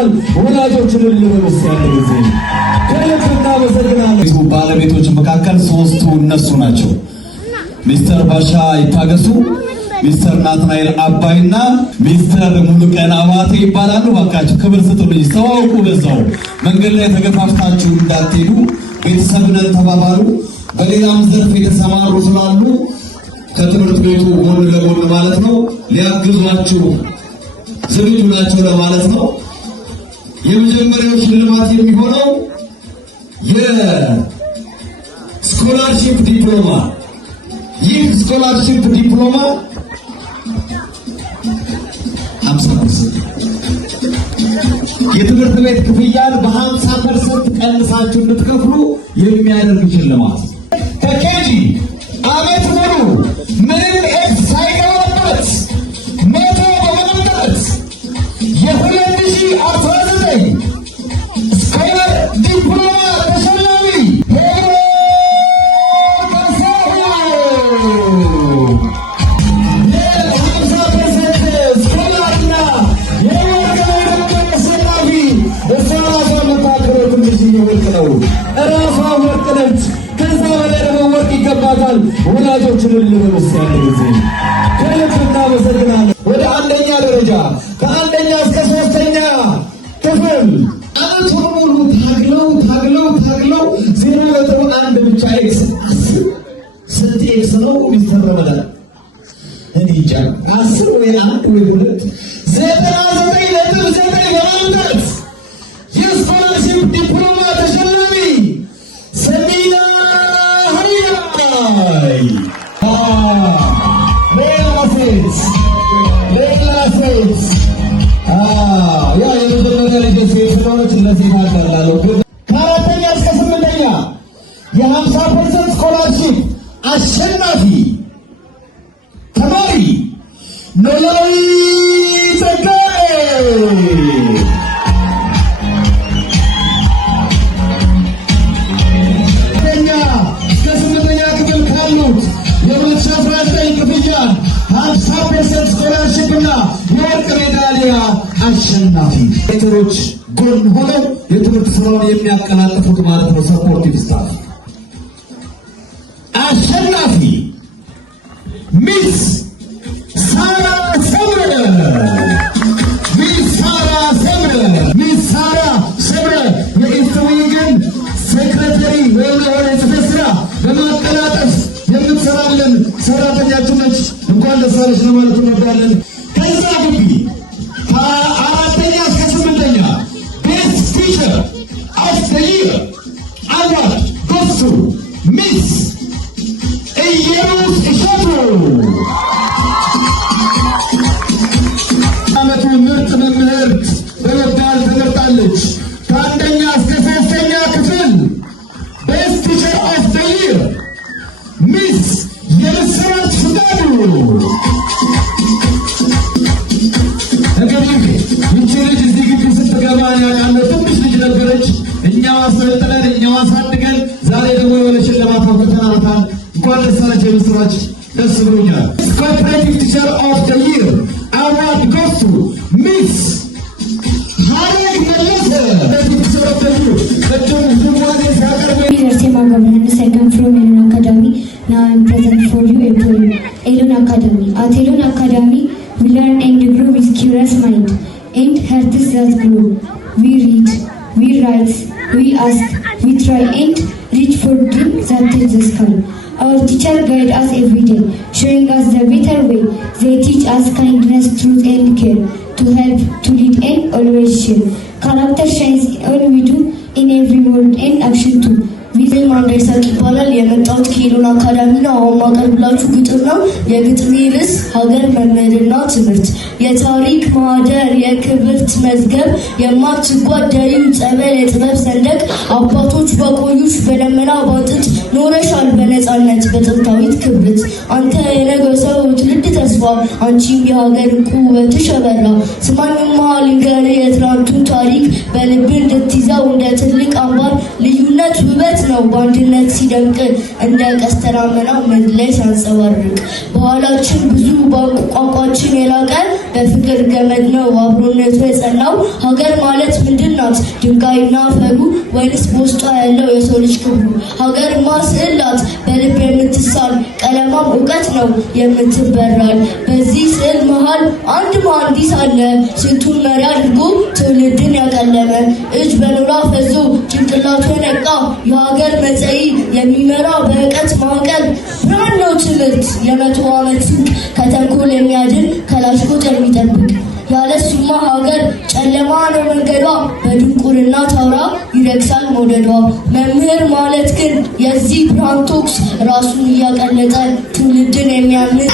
ይገባታል። ወላጆችን ልበመስያለ ጊዜ ከልክና በሰግናለሁ። ባለቤቶች መካከል ሶስቱ እነሱ ናቸው። ሚስተር ባሻ ይታገሱ፣ ሚስተር ናትናኤል አባይና ሚስተር ሙሉቀን አባቴ ይባላሉ። ባካችሁ ክብር ስጡልኝ። ተዋውቁ። በዛው መንገድ ላይ ተገፋፍታችሁ እንዳትሄዱ። ቤተሰብ ነን ተባባሉ። በሌላም ዘርፍ የተሰማሩ ስላሉ ከትምህርት ቤቱ ጎን ለጎን ማለት ነው ሊያግዟችሁ ዝግጁ ናቸው ለማለት ነው። የመጀመሪያው ሽልማት የሚሆነው የስኮላርሺፕ ዲፕሎማ። ይህ ስኮላርሺፕ ዲፕሎማ 50% የትምህርት ቤት ክፍያን በ50% ቀንሳችሁ እንድትከፍሉ የሚያደርግ ሽልማት ከኬጂ አመት ሙሉ ምንም ኤክስ ሳይገባበት 100% የ2019 ስኮላር ዲፕሎማ ተሸላሚ ወላጆችን ልበመስያለ ጊዜ ከልክና በሰግናለሁ። ወደ አንደኛ ደረጃ ከአንደኛ እስከ 3ኛ ክፍል አመቱን ሙሉ ታግለው 0.1 ብቻ ኤክስ 10 ኤክስ ነው ሚስተር ረመዳን እኔ እንጃ 10 ወይ 1 ወይ 2 99.9 በማምጣት የስኮላርሺፕ ዲፕሎማ ተሸላሚ ሰሚና ከአራተኛ እስከ 8ኛ የ50% ስኮላርሺፕ አሸናፊ ተማሪ ኖላዊ ጸጋዬ። እስከ 8ኛ ክፍል ካሉት የ2019 ክፍያን 50% ስኮላርሺፕ እና የወርቅ ሜዳሊያ አሸናፊ ሌተሮች ጎን ሆነው የትምህርት ስራውን የሚያቀላጥፉት ማለት ነው። ሰፖርቲቭ ስታፍ አሸናፊ ሚስ ሳራ ሰብረ የኢስት ዊንግን ሴክሬታሪ ወይም የጽሕፈት ስራ በማቀላጠፍ የምትሰራለን ሰራተኛችን ነች። እንኳን ደስ አለሽ ለማለት እንወዳለን። ከዛ ግቢ ከአራተኛ እስከ 8ኛ ቤስት ቲቸር ኦፍ ዘ ይር አዋርድ ጎስ ቱ ሚስ ኢየሩስ እሸቱ። ዓመቱ ምርጥ መምህርት በመባል ተመርጣለች። ከአንደኛ እስከ 3ኛ ክፍል ቤስት ቲቸር ኦፍ ዘ ይር ሚስ የምስራች ፍቃዱ። እንግዲህ ይህች ልጅ እዚህ ግቢ ስትገባ ያውቃለሁ ትንሽ ልጅ ነበረች። እኛው አሰልጥነን እኛው አሳድገን ዛሬ ደግሞ የሆነ ሽልማት አውጥተናታል። እንኳን ደስ አለች የምስራች፣ ደስ ብሎኛል። ኮኦፐሬቲቭ ቲቸር ኦፍ ዘ ይር አዋርድ ጎስ ቱ ሚስ ሀረግ መለሰ። ቲቸር ኦፍ ዘ ይር በድምዋኔ ሲያቀርቡ I come from Elon Academy. Now I am present for you at Elon Academy. At Elon Academy, we learn and grow with curious mind and hearts that grow. We read, we write, we ask, we try and reach for dreams that touch the sky. Our teacher guide us every day, showing us the better way. They teach us kindness, truth and care, to help, to lead and always share. Character shines all we do in every word and action too. ቪዝን ማንደርሳት ይባላል። የመጣሁት ከኤሎን አካዳሚ ነው። አሁን ማቀርብላችሁ ግጥም ነው። የግጥሜ ርዕስ ሀገር መምህርና ትምህርት። የታሪክ ማህደር የክብርት መዝገብ የማትጓደዩ ጸበል የጥበብ ሰንደቅ አባቶች ባቆዩሽ በደመና ባጥጥ ኖረሻል በነፃነት በጥንታዊት ክብርት። አንተ የነገ ሰው ትውልድ ተስፋ አንቺም የሀገር እንቁ ውበትሽ አበራ። ስማኝማ ልንገርህ የትናንቱን ታሪክ በልብ እንድትይዘው እንደ ትልቅ አምባር። ልዩነት ውበት ነው በአንድነት ሲደምቅ እንደ ቀስተ ደመና ምድር ላይ ሲያንጸባርቅ። ባህላችን ብዙ ቋንቋችን የላቀ በፍቅር ገመድ ነው አብሮነቱ የጸናው። ሀገር ማለት ምንድን ናት? ድንጋይና አፈሩ ወይንስ በውስጧ ያለው የሰው ልጅ ክብሩ? ሀገርማ ስዕል ናት በልብ የምትሳል ቀለማም እውቀት ነው የምትበራል። በዚህ ስዕል መሃል አንድ መሐንዲስ አለ ስንቱን መሪ አድርጎ ትውልድን ያቀለመ። እጅ በኖራ ፈዞ ጭንቅላቱ የነቃ የሀገር መጻኢ የሚመራ በእውቀት ማዕቀል። ብርሃን ነው ትምህርት የመቶ ዓመት ስንቅ ከተንኮል የሚያድን ከላሽቆጥ የሚጠብቅ። ያለሱማ ሀገር ጨለማ ነው መንገዷ በድንቁርና ታውራ ይረክሳል መውደዷ። መምህር ማለት ግን የዚህ ብርሃን ቶክስ ራሱን እያቀለጠ ትውልድን የሚያምን